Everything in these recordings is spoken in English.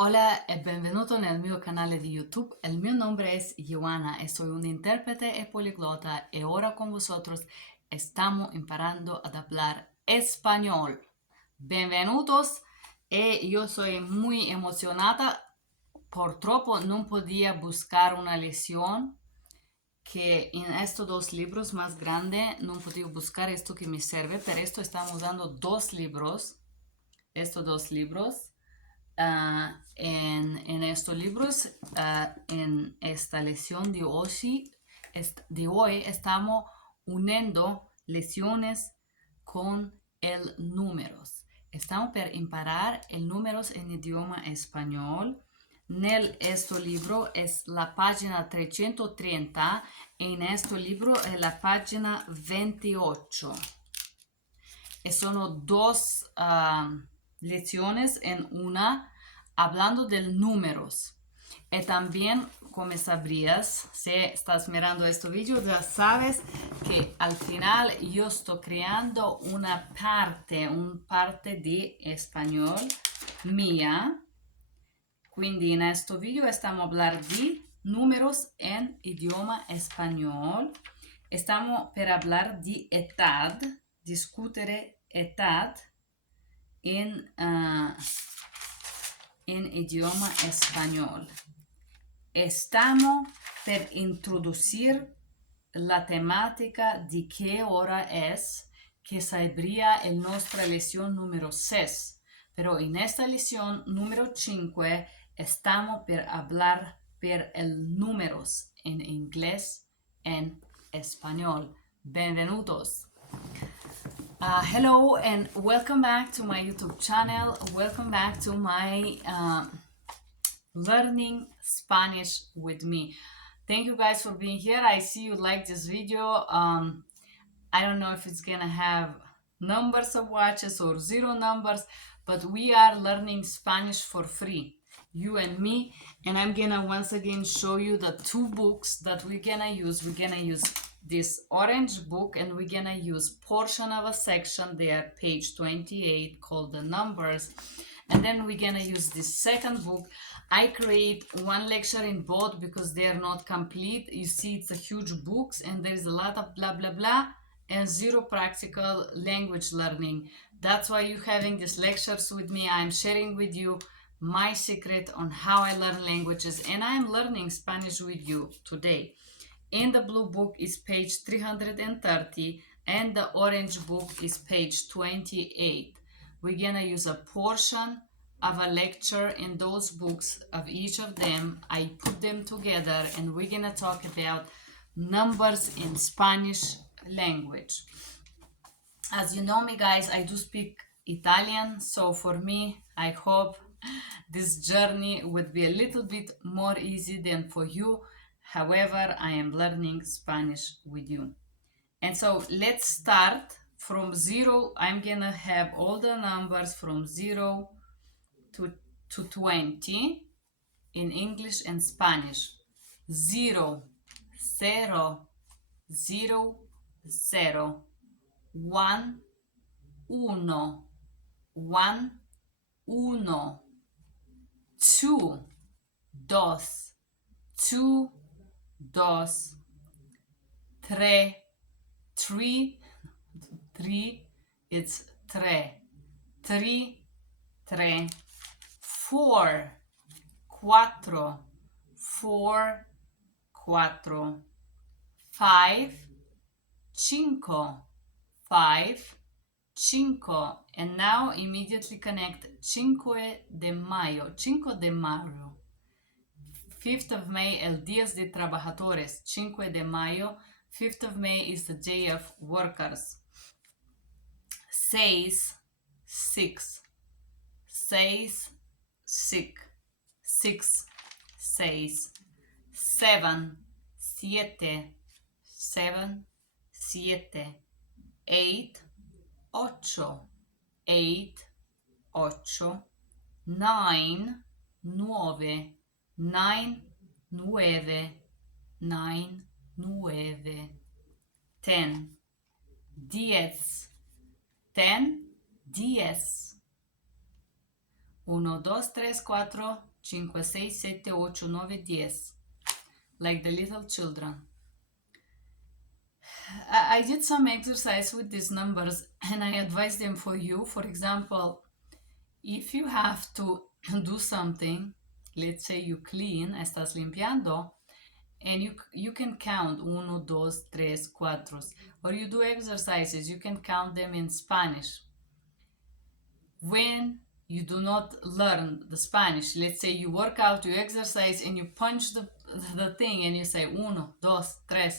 Hola e benvenuto nel mio canale di YouTube. El mio nombre es Joana, soy un intérprete y poliglota y ahora con vosotros estamos imparando a hablar español. Benvenutos yo soy muy emocionada, purtroppo non podía buscar una lección que en estos dos libros más grandes no podía buscar esto que me sirve, pero esto estamos dando estos dos libros. En estos libros, en esta lección de hoy estamos uniendo lecciones con el números. Estamos per imparar el números en idioma español. Este libro es la página 330 en este libro es la página 28. Son dos lecciones en una, hablando de números. Y también, como sabrías, si estás mirando este video, ya sabes que al final yo estoy creando una parte de español mía. Quindi in questo video stiamo a parlare di números en idioma español. Estamos per hablar di edad, discutere edad en idioma español. Estamos per introducir la temática de qué hora es, que sería en nuestra lección número 6. Pero en esta lección número 5 estamos per hablar per el números en inglés, en español. Bienvenidos. Hello and welcome back to my YouTube channel. Welcome back to my learning Spanish with me. Thank you guys for being here. I see you like this video. I don't know if it's gonna have numbers of watches or zero numbers, but we are learning Spanish for free, you and me, and I'm gonna once again show you the two books that we're gonna use. We're gonna use this orange book and we're gonna use portion of a section there, page 28, called the numbers, and then we're gonna use this second book. I create one lecture in both because they are not complete. You see, it's a huge books and there's a lot of blah blah blah and zero practical language learning. That's why you're having these lectures with me. I'm sharing with you my secret on how I learn languages, and I'm learning Spanish with you today. In the blue book is page 330 and the orange book is page 28. We're gonna use a portion of a lecture in those books of each of them. I put them together and we're gonna talk about numbers in Spanish language. As you know me, guys, I do speak Italian, so for me, I hope this journey would be a little bit more easy than for you. However, I am learning Spanish with you. And so let's start from 0. I'm gonna have all the numbers from 0 to 20 in English and Spanish. 0, 0, 0, 0, 1, 1, 1, 1, 2, 2, 2, 2, 3, 3, 3, it's 3, 3, 3, 4, 4, 4, 4, 5, 5, 5, 5, and now immediately connect 5 de mayo, 5 de mayo. 5th of May, el Días de Trabajadores, 5 de mayo. 5th of May is the day of workers. 6, 6, 6, 6, 6, 6, 7, 7, 7, 7, 8, 8, 8, 8, 9, 9, 9, 9, 9, 9, 10, 10, 10, 10, 1, 2, 3, 4, 5, 6, 7, 8, 9, 10. Like the little children. I did some exercise with these numbers and I advise them for you. For example, if you have to do something, let's say you clean, estás limpiando, and you can count 1, 2, 3, 4, or you do exercises, you can count them in Spanish. When you do not learn the Spanish, let's say you work out, you exercise, and you punch the thing and you say 1, 2, 3.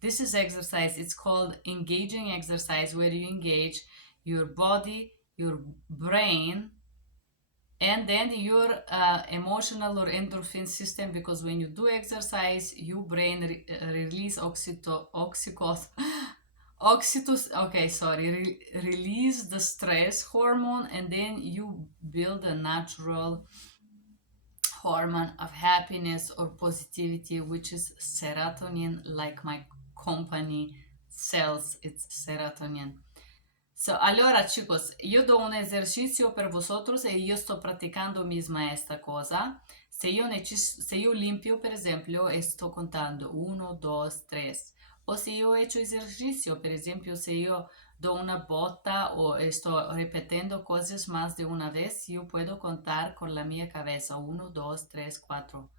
This is exercise. It's called engaging exercise, where you engage your body, your brain, and then your emotional or endorphin system, because when you do exercise, your brain release release the stress hormone, and then you build a natural hormone of happiness or positivity, which is serotonin, like my company sells its serotonin. So, allora chicos, yo do un ejercicio per vosotros e yo sto praticando misma esta cosa. Se yo limpio, per esempio, e sto contando 1, 2, 3. O se yo he hecho ejercicio, per esempio, se yo do una botta o sto repitiendo cosas más de una vez, yo puedo contar con la mia cabeza 1, 2, 3, 4.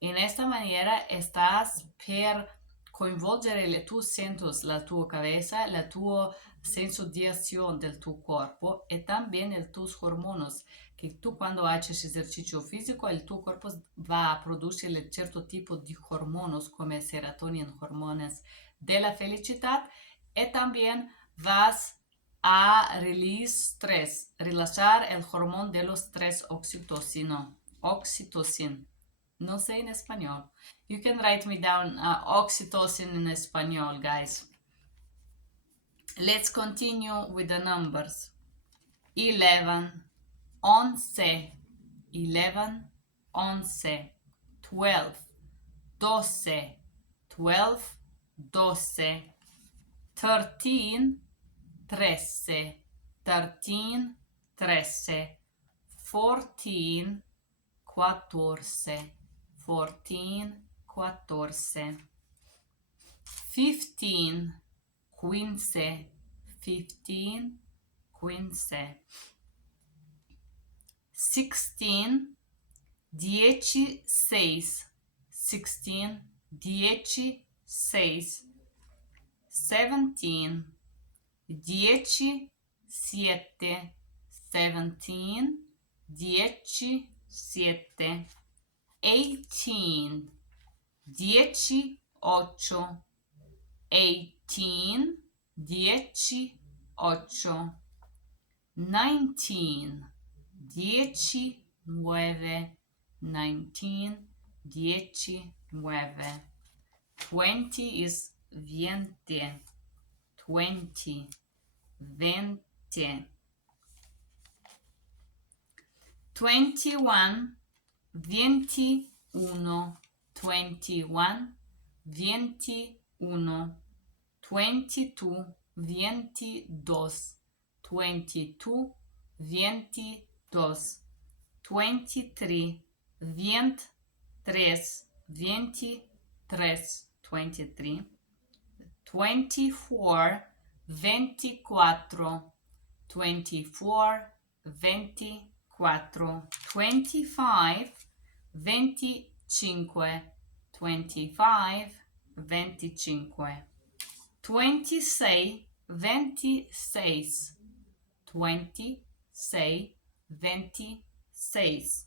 In esta maniera estás per coinvolgere le tue sensos, la tua cabeza, la tua senso di azione del tuo corpo e también el tus hormonos, que tú cuando haces ejercicio físico el tu cuerpo va a producir cierto tipo de hormonos como serotonina, hormonas de la felicidad, y también vas a release stress, relazar el hormón de los estrés oxitocina. No sé en español. You can write me down oxytocin in español, guys. Let's continue with the numbers. 11, 11, 11, 11, 12, 12, 12, 12, 13, 13, 13, 13, 14, 14, 14, 14, 15, 15, 15, 15, 16, 16, 16, 16, 17, 17, 17, 17, 18, 18, 18, 18, 19, 19, 19, 19, 20 is 20, 20, 20, 21, 21, 21, 21, 22, 22, 22, 22, 23, 23, 23, 23, 24, 24, 24, 24, 25, 25, 25, 25, 26, 26, 26, 26.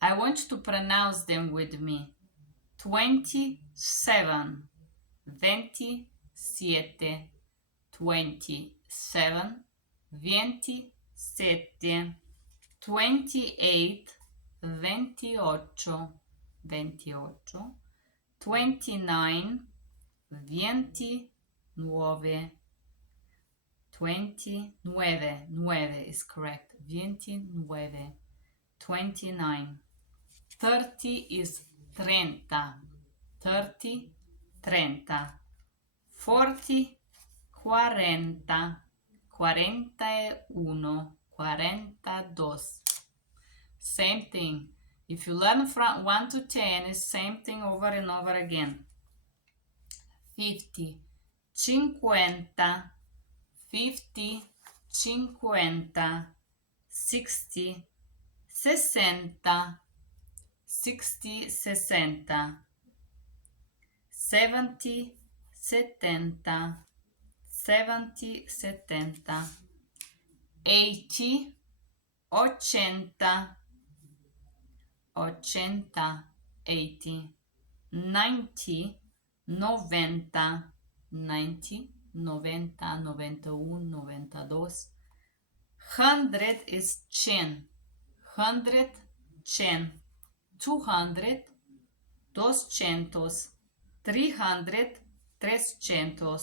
I want you to pronounce them with me. 27, 27, 27, 27, 28, 28, 28, 29, 29, 29, 9 is correct, 29, 29, 30 is 30, 30, 30, 40, 40, 41, 42. Same thing. If you learn from 1 to 10, it's same thing over and over again. 50, 50, 50, 50, 60, 60, 60, 60, 70, 70, 70, 70, 80, 80, 80, 80, 90, 90, 90, 90, 91, 92. 100 is 10, 100, 10, 200, 200, 300, 300,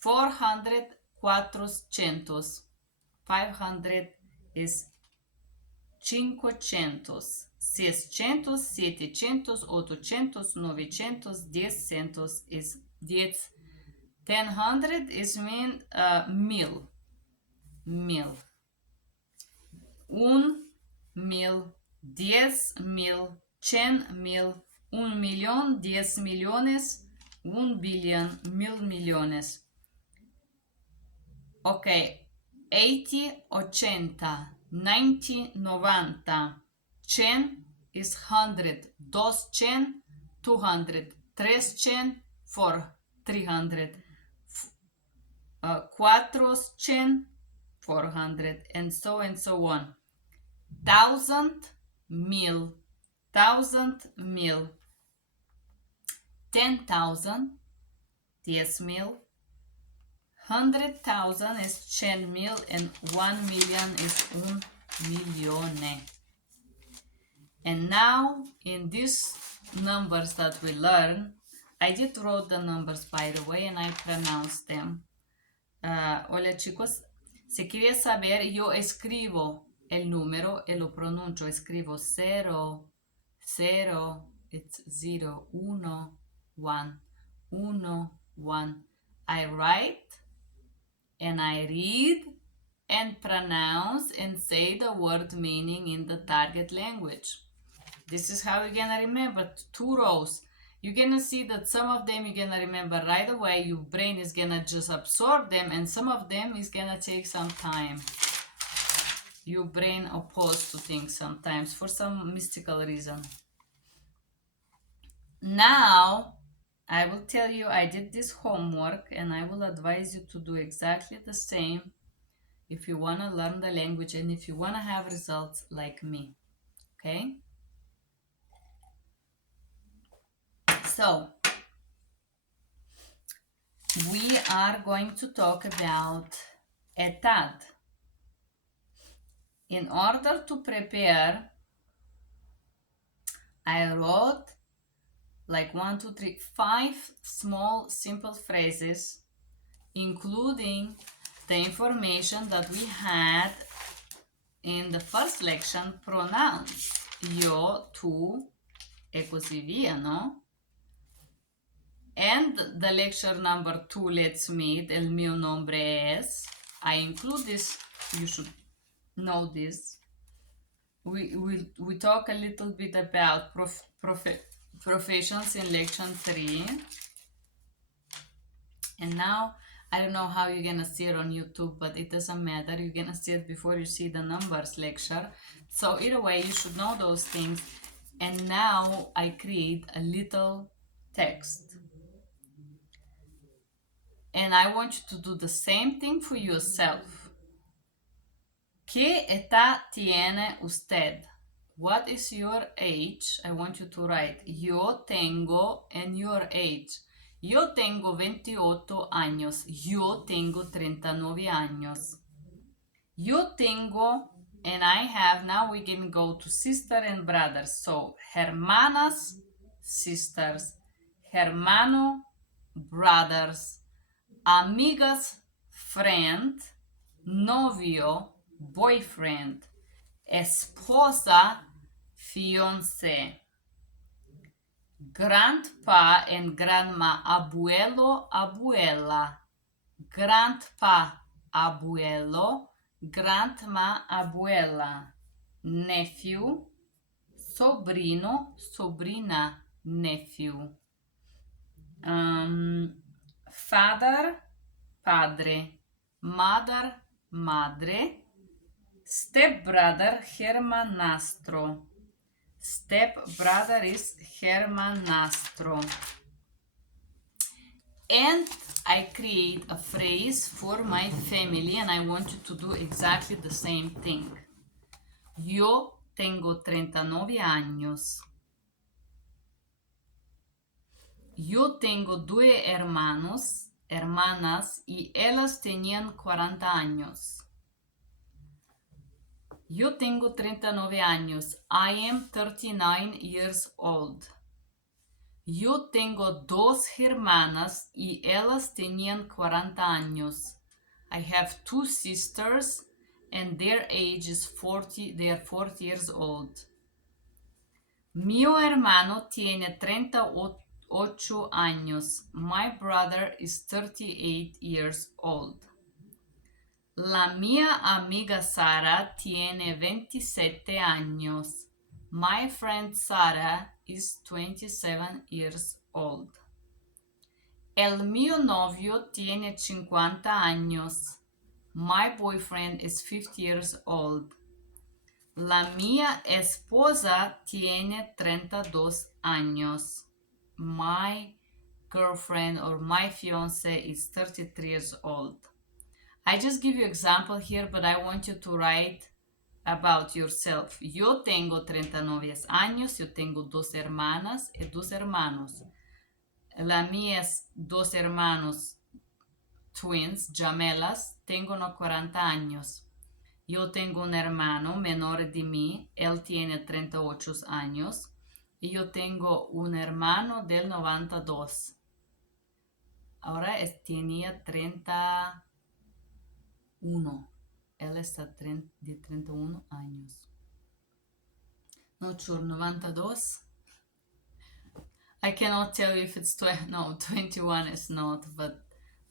400, 400, 500 is 500, 600, 700, 800, 900, 10 is 10. 100 is mean mil. Mil. 1.000, 10.000, 100.000, 1.000.000, 10 millones, 1 billion, 1.000.000.000. Ok, 80, 80, 90, 90, 100 is 100, 200, 200, 300, 300, 400, 400, and so on. 1,000, 1,000, 1,000, 10,000, 10,000, 100,000 is 10,000, and 1 million is 1 milione. And now in these numbers that we learn, I did wrote the numbers, by the way, and I pronounced them. Hola chicos, si quieres saber, yo escribo el número y lo pronuncio. Escribo 0, 0, it's 0, 1, 1, 1, 1. I write and I read and pronounce and say the word meaning in the target language. This is how you're gonna remember 2 rows. You're gonna see that some of them you're gonna remember right away. Your brain is gonna just absorb them, and some of them is gonna take some time. Your brain opposed to things sometimes for some mystical reason. Now, I will tell you I did this homework, and I will advise you to do exactly the same if you wanna learn the language and if you wanna have results like me, okay? So, we are going to talk about edad. In order to prepare, I wrote like 1, 2, 3, 5 small simple phrases, including the information that we had in the first lection, pronouns. Io, tu, e così via, no? And the lecture number 2, let's meet, el mio nombre es. I include this, you should know this. We talk a little bit about professions in lecture 3. And now, I don't know how you're gonna see it on YouTube, but it doesn't matter. You're gonna see it before you see the numbers lecture. So either way, you should know those things. And now I create a little text. And I want you to do the same thing for yourself. ¿Qué edad tiene usted? What is your age? I want you to write yo tengo and your age. Yo tengo 28 años. Yo tengo 39 años. Yo tengo, and I have, now we can go to sister and brothers. So, hermanas, sisters. Hermano, brothers. Amigas, friend. Novio, boyfriend. Esposa, fiancé. Grandpa and grandma, abuelo, abuela. Grandpa, abuelo. Grandma, abuela. Nephew, sobrino, sobrina, nephew. Father, padre. Mother, madre. Step brother, hermanastro. Step brother is hermanastro. And I create a phrase for my family and I want you to do exactly the same thing. Yo tengo 39 años. Yo tengo due hermanos, hermanas y ellas tenían 40 años. Yo tengo 39 años. I am 39 years old. Yo tengo dos hermanas y ellas tenían 40 años. I have two sisters and their age is 40, they are 40 years old. Mio hermano tiene 38 años. My brother is 38 years old. La mia amiga Sara tiene 27 años. My friend Sara is 27 years old. El mio novio tiene 50 años. My boyfriend is 50 years old. La mia esposa tiene 32 años. My girlfriend or my fiance is 33 years old. I just give you example here, but I want you to write about yourself. Yo tengo 39 años, yo tengo dos hermanas y dos hermanos. La mía es dos hermanos, twins, gemelas, tengo 40 años. Yo tengo un hermano menor de mí, él tiene 38 años. Y yo tengo un hermano del 92. Ahora tenía 31. Él está de 31 años. Not sure, 92. I cannot tell you if it's 21 is not, but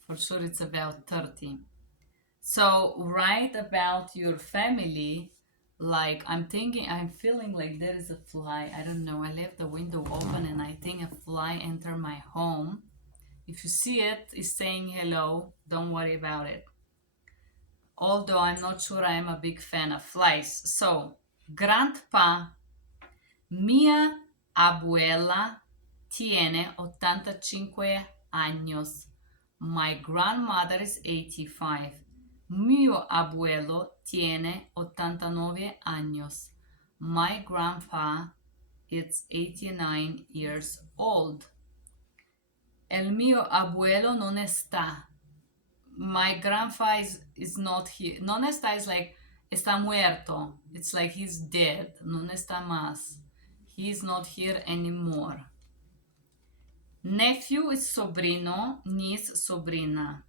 for sure it's about 30. So write about your family. Like I'm feeling like there is a fly. I don't know. I left the window open and I think a fly entered my home. If you see it, it's saying hello. Don't worry about it. Although I'm not sure I am a big fan of flies. So, grandpa, mia abuela tiene 85 años. My grandmother is 85. Mio abuelo tiene 89 años. My grandpa is 89 years old. El mio abuelo no está. My grandpa is not here. No está is like está muerto. It's like he's dead. No está más. He's not here anymore. Nephew is sobrino, niece, sobrina.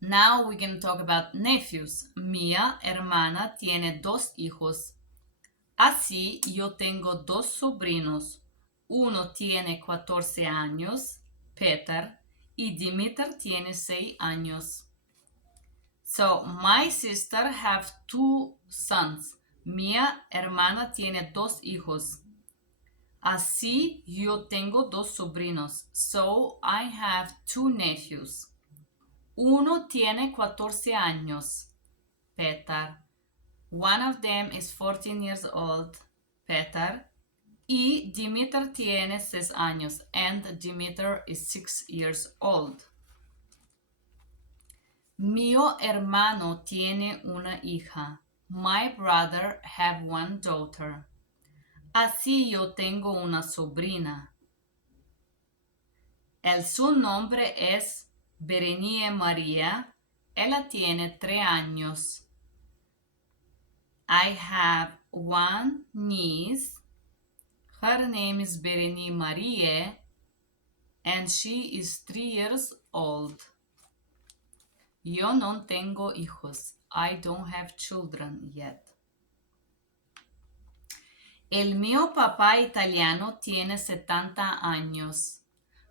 Now we're going to talk about nephews. Mia hermana tiene dos hijos. Así yo tengo dos sobrinos. Uno tiene 14 años, Peter, y Dimitar tiene 6 años. So, my sister have two sons. Mia hermana tiene dos hijos. Así yo tengo dos sobrinos. So, I have two nephews. Uno tiene 14 años, Peter. One of them is 14 years old, Peter. Y Dimitar tiene 6 años, and Dimitar is 6 years old. Mio hermano tiene una hija. My brother have one daughter. Así yo tengo una sobrina. Su nombre es Berenie María. Ella tiene 3 años. I have one niece. Her name is Berenie Marie, and she is 3 years old. Yo no tengo hijos. I don't have children yet. El mio papá italiano tiene 70 años.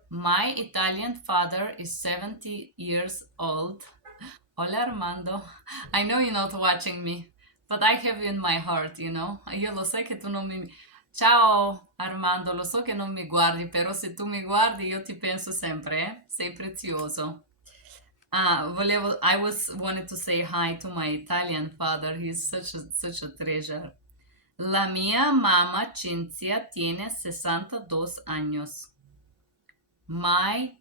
My Italian father is 70 years old. Hola Armando. I know you're not watching me, but I have you in my heart, you know. Io lo sai che tu non mi... Ciao Armando, lo so che non mi guardi, però se tu mi guardi io ti penso sempre, eh? Sei prezioso. I was wanted to say hi to my Italian father. He's such a treasure. La mia mamma Cinzia tiene 62 años. My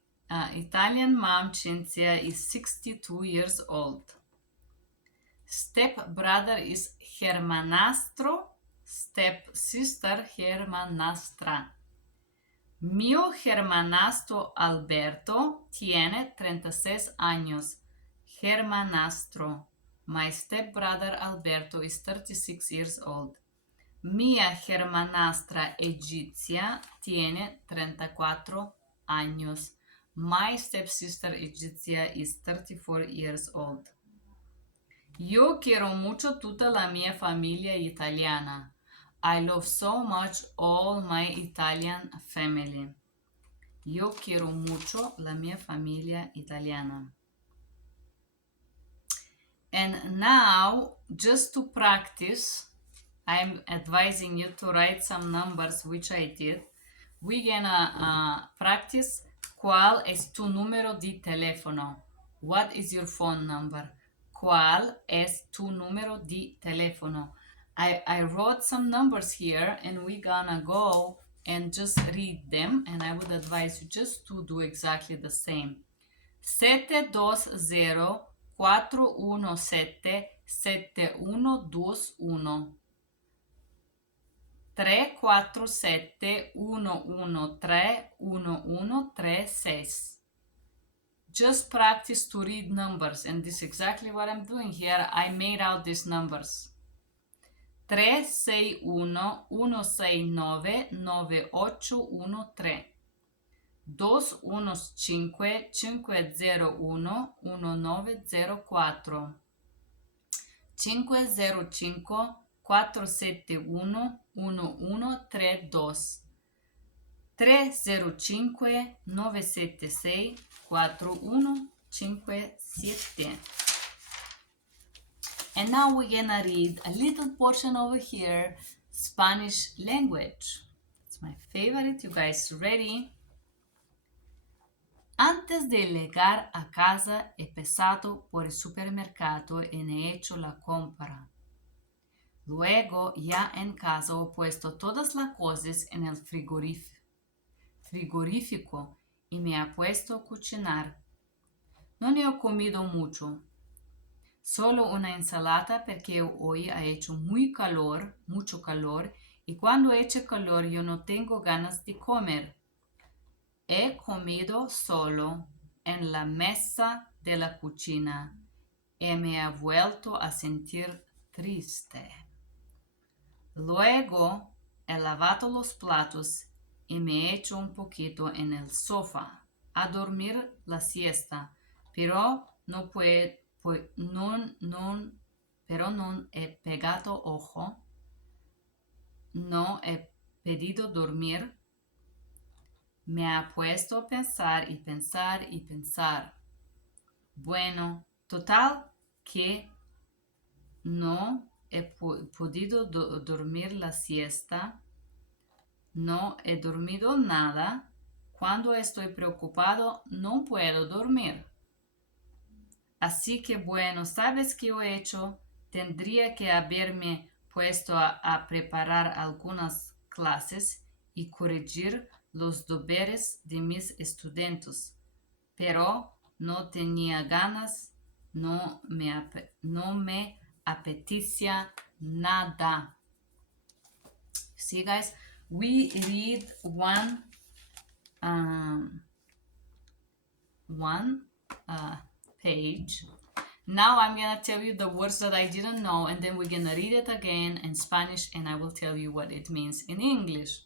Italian mom Cinzia is 62 years old. Step brother is hermanastro. Step sister hermanastra. Mio hermanastro Alberto tiene 36 años. Hermanastro. My stepbrother Alberto is 36 years old. Mia hermanastra egipcia tiene 34 años. My stepsister Egipcia is 34 years old. Yo quiero mucho tutta la mia familia italiana. I love so much all my Italian family. Yo quiero mucho la mia familia italiana. And now, just to practice, I'm advising you to write some numbers, which I did. We're gonna practice ¿cuál es tu número de teléfono? What is your phone number? ¿Cuál es tu número de teléfono? I wrote some numbers here and we're gonna go and just read them, and I would advise you just to do exactly the same. 720-417-7121 347-113-1136. Just practice to read numbers, and this is exactly what I'm doing here. I made out these numbers. 361-169-9813 215-501-1904 505-471-1132 305-976-4157. And now we're gonna read a little portion over here, Spanish language. It's my favorite. You guys ready? Antes de llegar a casa he pasado por el supermercado y he hecho la compra. Luego, ya en casa, he puesto todas las cosas en el frigorífico y me he puesto a cocinar. No he comido mucho, solo una ensalada porque hoy ha hecho mucho calor, y cuando echa calor yo no tengo ganas de comer. He comido solo en la mesa de la cocina y me he vuelto a sentir triste. Luego he lavado los platos y me he hecho un poquito en el sofá a dormir la siesta, pero no he pegado ojo, no he pedido dormir. Me ha puesto a pensar y pensar y pensar. Bueno, total que no he podido dormir la siesta. No he dormido nada. Cuando estoy preocupado, no puedo dormir. Así que bueno, ¿sabes qué he hecho? Tendría que haberme puesto a preparar algunas clases y corregir los deberes de mis estudiantes, pero no tenía ganas, no me apetecía nada. See, guys, we read one page. Now I'm gonna tell you the words that I didn't know, and then we're gonna read it again in Spanish, and I will tell you what it means in English.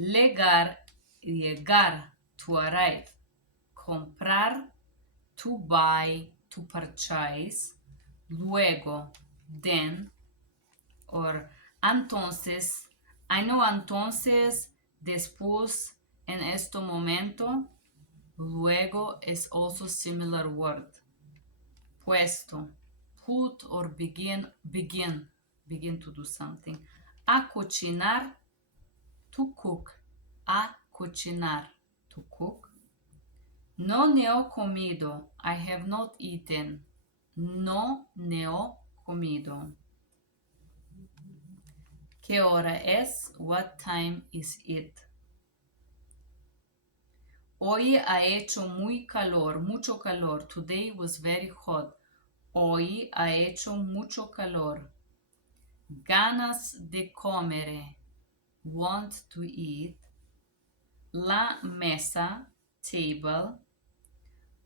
Llegar, to arrive. Comprar, to buy, to purchase. Luego, then, or entonces. I know entonces, después, en este momento. Luego is also similar word. puesto. Put or begin to do something. A cocinar, to cook. A cocinar, to cook. No ne ho comido. I have not eaten. No ne ho comido. ¿Qué hora es? What time is it? Hoy ha hecho muy calor, mucho calor. Today was very hot. Hoy ha hecho mucho calor. Ganas de comer. Want to eat. La mesa, table.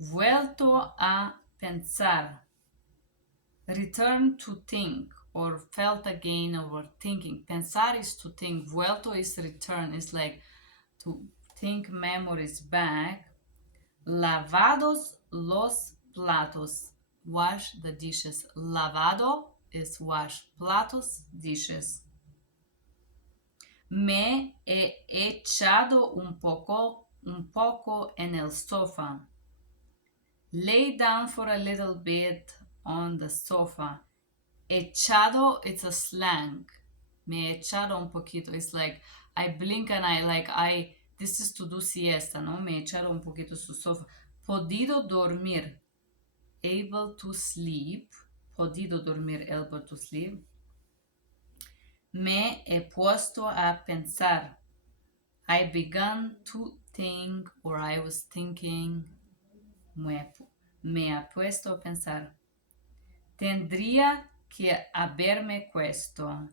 Vuelto a pensar. Return to think or felt again or thinking. Pensar is to think. Vuelto is return. It's like to think memories back. Lavados los platos. Wash the dishes. Lavado is wash. Platos, dishes. Me he echado un poco en el sofá. Lay down for a little bit on the sofa. Echado, it's a slang. Me he echado un poquito. It's like I blink and this is to do siesta, ¿no? Me he echado un poquito su sofa. Podido dormir. Able to sleep. Podido dormir, able to sleep. Me he puesto a pensar. I began to think or I was thinking. Me ha puesto a pensar. Tendría que haberme puesto.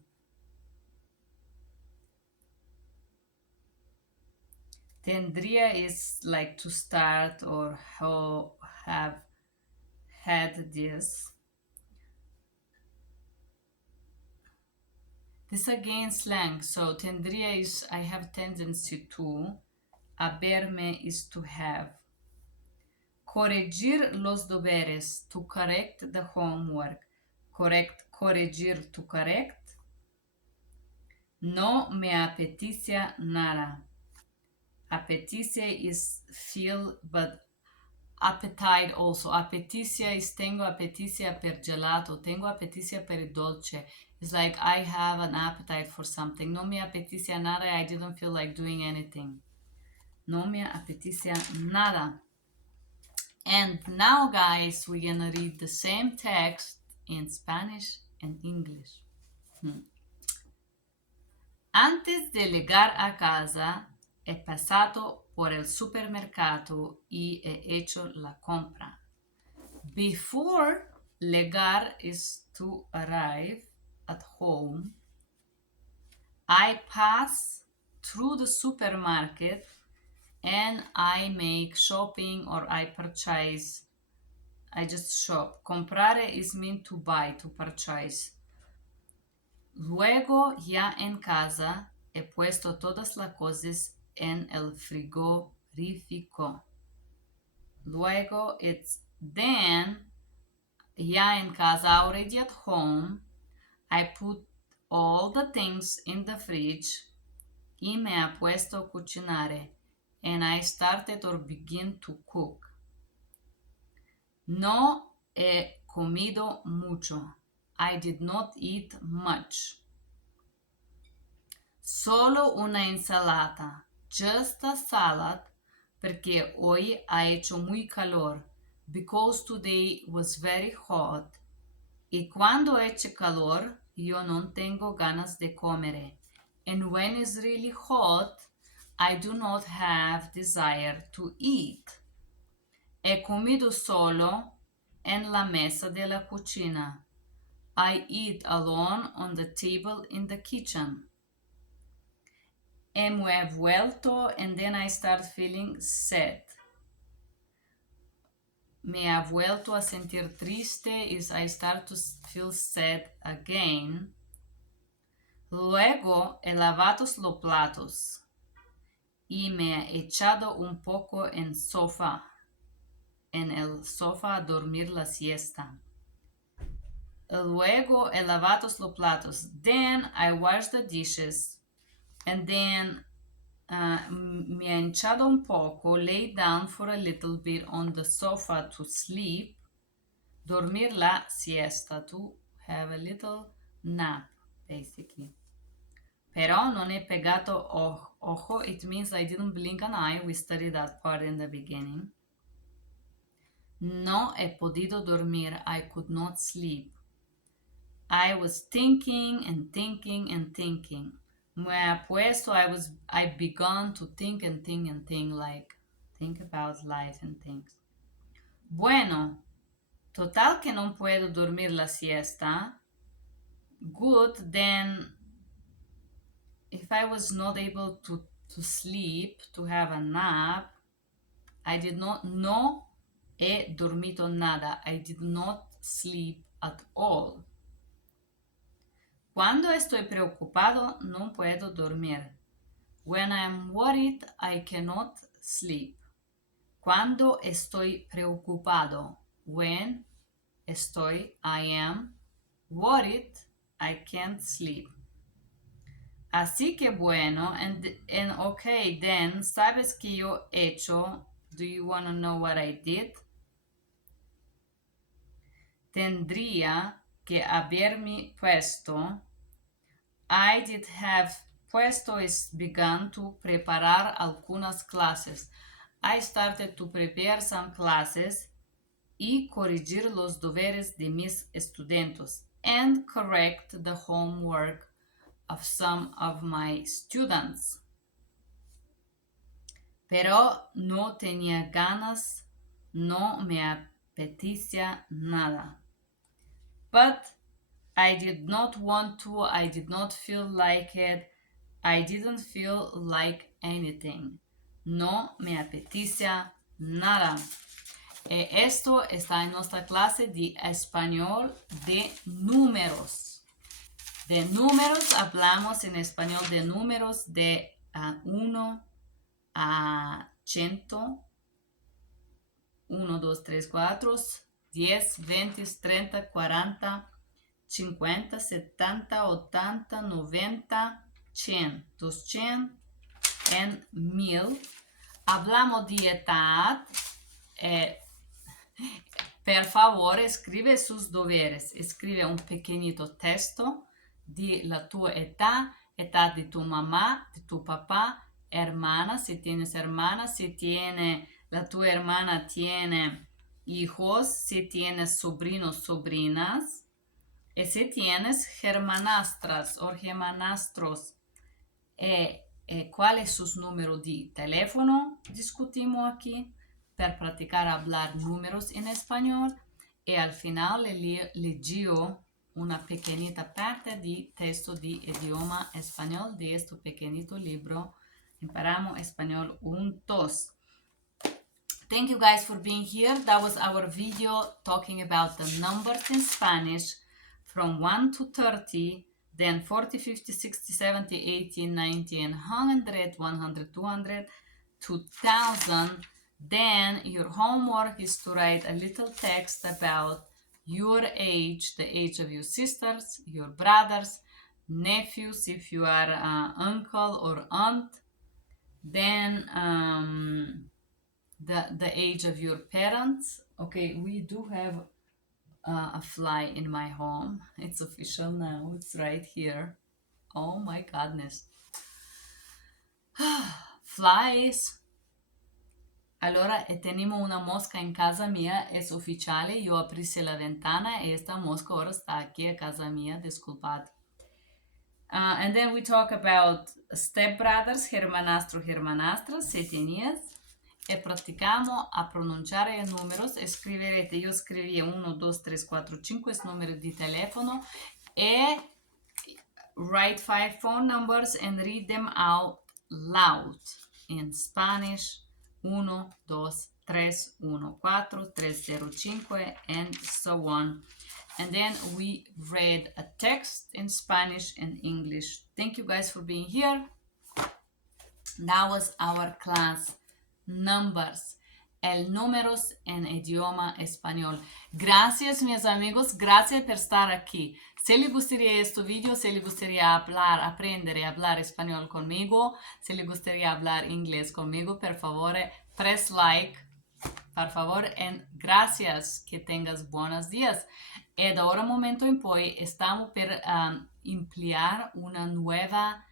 Tendría is like to start or have had this. This again slang. So tendría is I have tendency to. Haberme is to have. Corregir los deberes, to correct the homework. Corregir, to correct. No me apetece nada. Apetece is feel, but appetite also. Apetece is tengo apetece per gelato. Tengo apetece per dolce. It's like I have an appetite for something. No me apetece nada. I didn't feel like doing anything. No me apetece nada. And now, guys, we're gonna read the same text in Spanish and English. Antes de llegar a casa, he pasado por el supermercado y he hecho la compra. Before, llegar is to arrive at home. I pass through the supermarket and I make shopping or I purchase. I just shop. Comprare is mean to buy, to purchase. Luego, ya en casa, he puesto todas las cosas en el frigorífico. Luego, it's then, ya en casa, already at home, I put all the things in the fridge y me ha puesto a cocinare, and I started or begin to cook. No he comido mucho. I did not eat much. Solo una ensalada. Just a salad. Perché hoy ha hecho muy calor. Because today was very hot. Y cuando eche calor, yo no tengo ganas de comer. And when it's really hot, I do not have desire to eat. He comido solo en la mesa de la cocina. I eat alone on the table in the kitchen. Me he vuelto and then I start feeling sad. Me ha vuelto a sentir triste is I start to feel sad again. Luego he lavado los platos y me he echado un poco en el sofá a dormir la siesta. Luego he lavado los platos. Then I wash the dishes. And then me ha hinchado un poco, lay down for a little bit on the sofa to sleep. dormir la siesta, to have a little nap, basically. Però non è pegato ojo, it means I didn't blink an eye. We studied that part in the beginning. No he podido dormir, I could not sleep. I was thinking and thinking and thinking. Me ha puesto, I begun to think and think and think, like think about life and things. Bueno, total que no puedo dormir la siesta. Good, then if I was not able to sleep, to have a nap, I did not, no he dormito nada. I did not sleep at all. Cuando estoy preocupado, no puedo dormir. When I'm worried, I cannot sleep. Cuando estoy preocupado, when I am worried, I can't sleep. Así que bueno, and okay, then, ¿sabes qué yo he hecho? Do you want to know what I did? Tendría que haberme puesto. I did have puesto is begun to preparar algunas clases. I started to prepare some classes y corregir los deberes de mis estudiantes and correct the homework of some of my students. Pero no tenía ganas, no me apetecía nada. But I did not want to, I did not feel like it, I didn't feel like anything. No me apetecía nada. Esto está en nuestra clase de español de números. De números hablamos en español de números de 1 a 100. 1, 2, 3, 4, 10, 20, 30, 40, 50, 70, 80, 90, 100, 200 and 1000. Hablamos de edad. Per favore, escribe sus deberes. Escribe un pequeñito texto de la tua edad de tu mamá, de tu papá, hermana, si tienes hermana, si tiene, la tua hermana tiene hijos, si tienes sobrinos, sobrinas, y si tienes hermanastras o hermanastros. ¿Cuál es su número de teléfono? Discutimos aquí per praticar hablar números en español, y al final legio una pequeñita parte de texto de idioma español de este pequeñito libro. Imparamos español juntos. Thank you guys for being here. That was our video talking about the numbers in Spanish from 1 to 30, then 40, 50, 60, 70, 80, 90, and 100, 100, 200, 2000. Then your homework is to write a little text about your age, the age of your sisters, your brothers, nephews, if you are uncle or aunt. Then the age of your parents. Okay, we do have a fly in my home. It's official now. It's right here. Oh my goodness. Flies. Allora, tenemos una mosca en casa mía, es oficial. Yo abrise la ventana y esta mosca ahora está aquí a casa mía, disculpad. And then we talk about stepbrothers, hermanastro, hermanastras, si tenías. E practicamos a pronunciar números. Escriverete, io scrivi 1, 2, 3, 4, 5 numeri di telefono e write 5 phone numbers and read them out loud in Spanish. 1, 2, 3, 1, 4, 3, 0, 5, and so on. And then we read a text in Spanish and English. Thank you guys for being here. That was our class. Numbers, el números en idioma español. Gracias, mis amigos, gracias por estar aquí. Si les gustaría este video, si les gustaría aprender y hablar español conmigo, si les gustaría hablar inglés conmigo, por favor, press like Por favor, gracias, que tengas buenos días. E da ora momento in poi stiamo per ampliare una nuova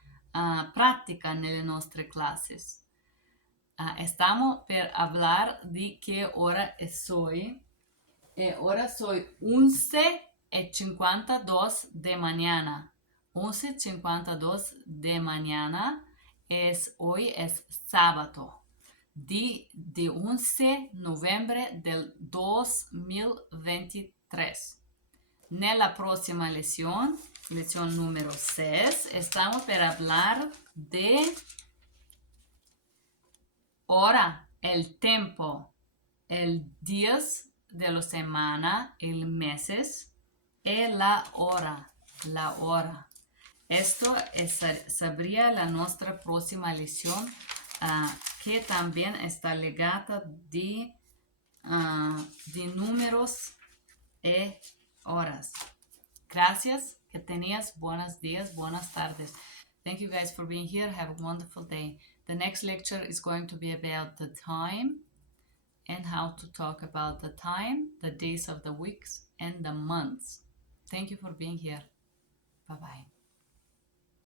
pratica nelle nostre classes. Stiamo per hablar di che ora soy. E ora soy 11:52 de mañana. 11:52 de mañana hoy es sábado. De 11 novembre del 2023. Nella prossima lezione numero 6, stiamo per hablar de hora, el tiempo, el días de la semana, el meses y la hora. La hora. Esto sería la nuestra próxima lección, que también está ligada de números y horas. Gracias, que tenías buenos días, buenas tardes. Thank you guys for being here. Have a wonderful day. The next lecture is going to be about the time and how to talk about the time, the days of the weeks, and the months. Thank you for being here. Bye-bye.